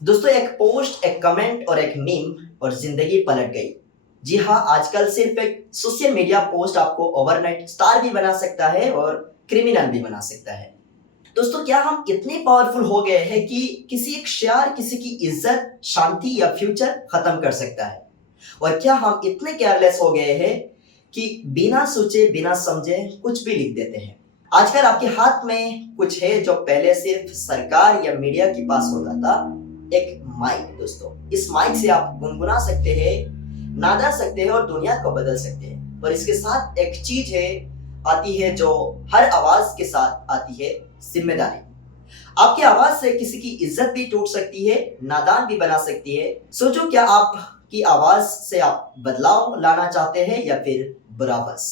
दोस्तों एक पोस्ट, एक कमेंट और एक मीम और जिंदगी पलट गई। जी हाँ, आजकल सिर्फ एक सोशल मीडिया पोस्ट आपको ओवरनाइट स्टार भी बना सकता है और क्रिमिनल भी बना सकता है। दोस्तों क्या हम इतने पावरफुल हो गए हैं कि किसी एक शेयर किसी की इज्जत, शांति या फ्यूचर खत्म कर सकता है? और क्या हम इतने केयरलेस हो गए हैं कि बिना सोचे बिना समझे कुछ भी लिख देते हैं? आजकल आपके हाथ में कुछ है जो पहले सिर्फ सरकार या मीडिया के पास होता था, एक माइक। दोस्तों इस माइक से आप गुनगुना सकते हैं, नादा सकते हैं और दुनिया को बदल सकते हैं। और इसके साथ एक चीज है, आती है जो हर आवाज के साथ आती है, जिम्मेदारी। आपकी आवाज से किसी की इज्जत भी टूट सकती है, नादान भी बना सकती है। सोचो, क्या आपकी आवाज से आप बदलाव लाना चाहते हैं या फिर बुरा बस?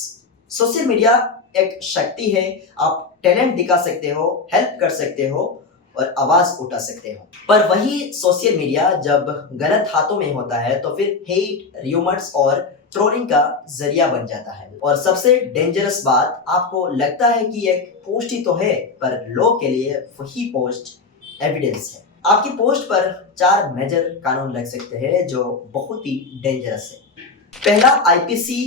सोशल मीडिया एक शक्ति है, आप टैलेंट दिखा सकते हो, हेल्प कर सकते हो और आवाज उठा सकते हो। पर वही सोशल मीडिया जब गलत हाथों में होता है तो फिर हेट, र्यूमर्स और ट्रोलिंग का जरिया बन जाता है। और सबसे डेंजरस बात, आपको लगता है कि एक पोस्ट ही तो है, पर लोग के लिए वही पोस्ट एविडेंस है। आपकी पोस्ट पर 4 मेजर कानून लग सकते हैं जो बहुत ही डेंजरस है। पहला आईपीसी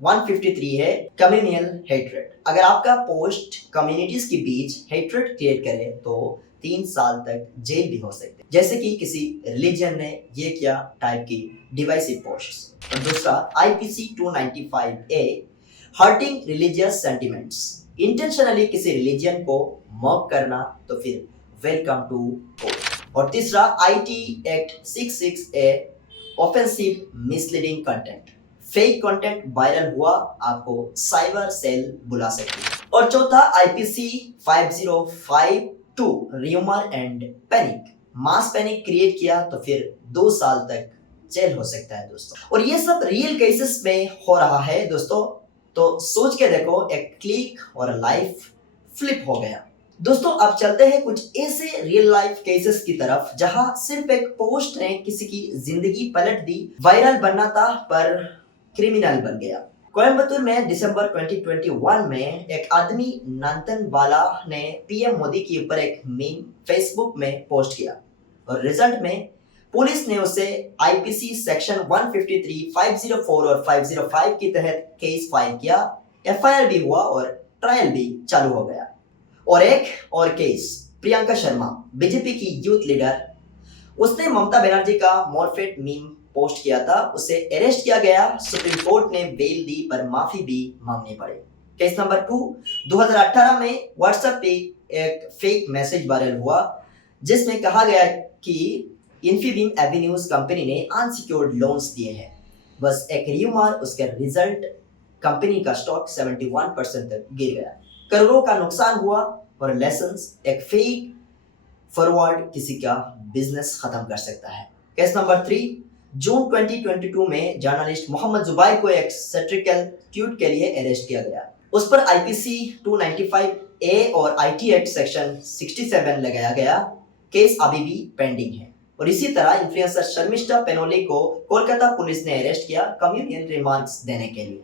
153 है, कम्युनियल हेट्रेड। अगर आपका पोस्ट कम्युनिटीज के बीच हेट्रेड क्रिएट करे तो 3 साल तक जेल भी हो सकते हैं, जैसे कि किसी रिलीजन ने ये किया टाइप की डिवाइसिव पोस्ट। और दूसरा आईपीसी 295 ए, हर्टिंग रिलीजियस सेंटिमेंट्स। इंटेंशनली किसी रिलीजन को मॉक करना तो फिर वेलकम टू कोर्ट। और तीसरा IT act 66 A, offensive misleading content. Fake content viral हुआ, आपको साइबर सेल बुला सकती है। और चौथा IPC 5052, rumour and panic. Mass panic create किया तो फिर 2 साल तक जेल हो सकता है दोस्तों। और ये सब रियल केसेस में हो रहा है दोस्तों, तो सोच के देखो, एक क्लिक और लाइफ फ्लिप हो गया। दोस्तों अब चलते हैं कुछ ऐसे रियल लाइफ केसेस की तरफ जहां सिर्फ एक पोस्ट ने किसी की जिंदगी पलट दी। वायरल बनना था पर क्रिमिनल बन गया। कोयम्बतूर में दिसंबर 2021 में एक आदमी नंदनबाला ने पीएम मोदी के ऊपर एक मीम फेसबुक में पोस्ट किया और रिजल्ट में पुलिस ने उसे आईपीसी सेक्शन 153, 504 और 505 के तहत केस फाइल किया। एफआईआर भी हुआ और ट्रायल भी चालू हो गया। और एक और केस, प्रियंका शर्मा, बीजेपी की यूथ लीडर, उसने ममता बनर्जी का मॉर्फेट मीम पोस्ट किया था, उसे अरेस्ट किया गया। सुप्रीम कोर्ट ने बेल दी पर माफी भी मांगनी पड़ी। केस नंबर 2, 2018 में व्हाट्सएप पे एक फेक मैसेज वायरल हुआ जिसमें कहा गया कि इन्फीबीम एवेन्यूज कंपनी ने अनसिक्योर्ड लोन्स दिए हैं। बस एक र्यूमर, उसके रिजल्ट कंपनी का स्टॉक 71% तक गिर गया, करोड़ों का नुकसान हुआ। और लेसन्स, एक फेक फॉरवर्ड किसी का बिजनेस खत्म कर सकता है। केस नंबर 3, जून 2022 में जर्नलिस्ट मोहम्मद जुबैर को एक सैटिरिकल ट्वीट के लिए अरेस्ट किया गया। उस पर आईपीसी 295 ए और आईटी एक्ट सेक्शन 67 लगाया गया। केस अभी भी पेंडिंग है। और इसी तरह इन्फ्लुएंसर शर्मिष्ठा पेनोली को कोलकाता पुलिस ने अरेस्ट किया कम्युनियन रिमार्क्स देने के लिए।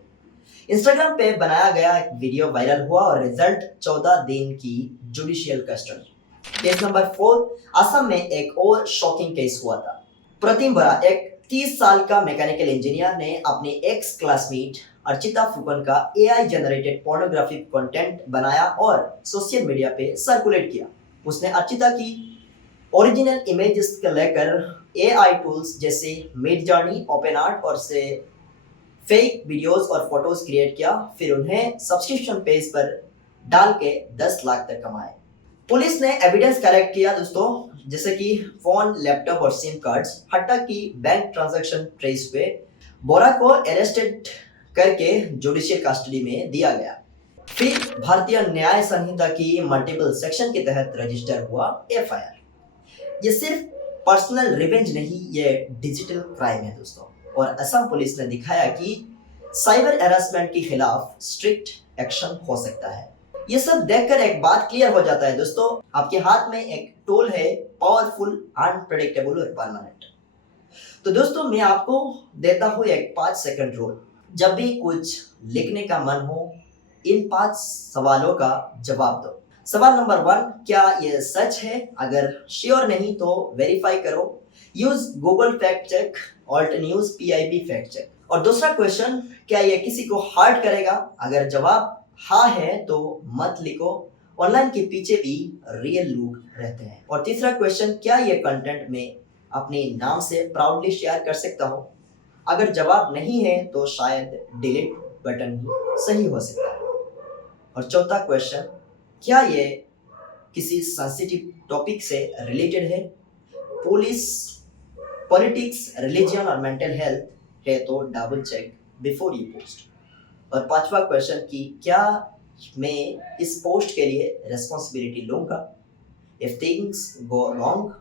इंस्टाग्राम पे बनाया गया एक वीडियो वायरल हुआ और रिजल्ट 14 दिन की judicial custody. Case number 4, Assam में एक और शॉकिंग केस हुआ था। प्रतिम बरा, एक 30 साल का मैकेनिकल इंजीनियर ने अपनी एक्स क्लासमेट अर्चिता फुकन का एआई जनरेटेड पोर्नोग्राफिक कंटेंट बनाया और सोशल मीडिया पे सर्कुलेट किया। उसने अर्चिता की ओरिजिनल इमेजेस को लेकर एआई टूल्स जैसे मिडजर्नी, ओपन आर्ट और से फेक वीडियोस और फोटोज क्रिएट किया, फिर उन्हें सब्सक्रिप्शन पेज पर डाल के 10 लाख तक कमाए। पुलिस ने एविडेंस कलेक्ट किया दोस्तों, जैसे कि फोन, लैपटॉप और सिम कार्ड्स, हट्टा की बैंक ट्रांजैक्शन ट्रेस हुए। बोरा को अरेस्टेड करके जुडिशियल कस्टडी में दिया गया। फिर भारतीय न्याय संहिता की मल्टीपल सेक्शन के तहत रजिस्टर हुआ एफआईआर। ये सिर्फ पर्सनल रिवेंज नहीं, ये डिजिटल क्राइम है दोस्तों। और असम पुलिस ने दिखाया कि साइबर हैरेसमेंट के खिलाफ स्ट्रिक्ट एक्शन हो सकता है। ये सब देखकर एक बात क्लियर हो जाता है दोस्तों, आपके हाथ में एक टूल है, पावरफुल, अनप्रेडिक्टेबल और परमानेंट। तो दोस्तों मैं आपको देता हूँ एक 5 सेकंड रूल। जब भी कुछ लिखने का मन हो, इन 5 सवालों का जवाब दो। सवाल नंबर 1, क्या ये सच है? अगर श्योर नहीं तो वेरीफाई करो। Use Google fact check, Alt News, PIB fact check. और दूसरा क्वेश्चन, क्या ये किसी को हर्ट करेगा? अगर जवाब हाँ है तो मत लिखो, ऑनलाइन के पीछे भी रियल लोग रहते हैं। और तीसरा क्वेश्चन, क्या ये कंटेंट में अपने नाम से प्राउडली शेयर कर सकता हूँ? अगर जवाब नहीं है तो शायद डिलीट बटन ही सही हो सकता है। और चौथा क्वेश्चन, क्या ये किसी सेंसिटिव टॉपिक से रिलेटेड है? पुलिस, पॉलिटिक्स, रिलीजन और मेंटल हेल्थ है तो double check before you post. और पांचवा क्वेश्चन कि क्या मैं इस पोस्ट के लिए रिस्पॉन्सिबिलिटी लूंगा? If things go wrong,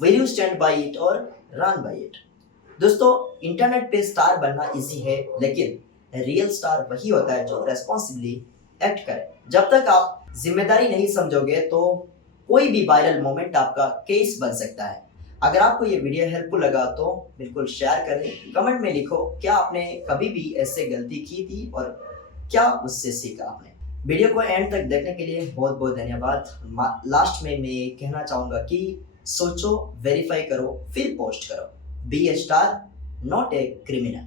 will you stand by it और रन बाय इट? दोस्तों, इंटरनेट पे स्टार बनना इजी है, लेकिन रियल स्टार वही होता है जो रेस्पॉन्सिबली एक्ट करे। जब तक आप जिम्मेदारी नहीं समझोगे तो कोई भी वायरल मोमेंट आपका केस बन सकता है। अगर आपको ये वीडियो हेल्पफुल लगा तो बिल्कुल शेयर करें, कमेंट में लिखो क्या आपने कभी भी ऐसे गलती की थी और क्या उससे सीखा आपने। वीडियो को एंड तक देखने के लिए बहुत बहुत धन्यवाद। लास्ट में मैं कहना चाहूँगा कि सोचो, वेरीफाई करो, फिर पोस्ट करो। Be a star, not a criminal.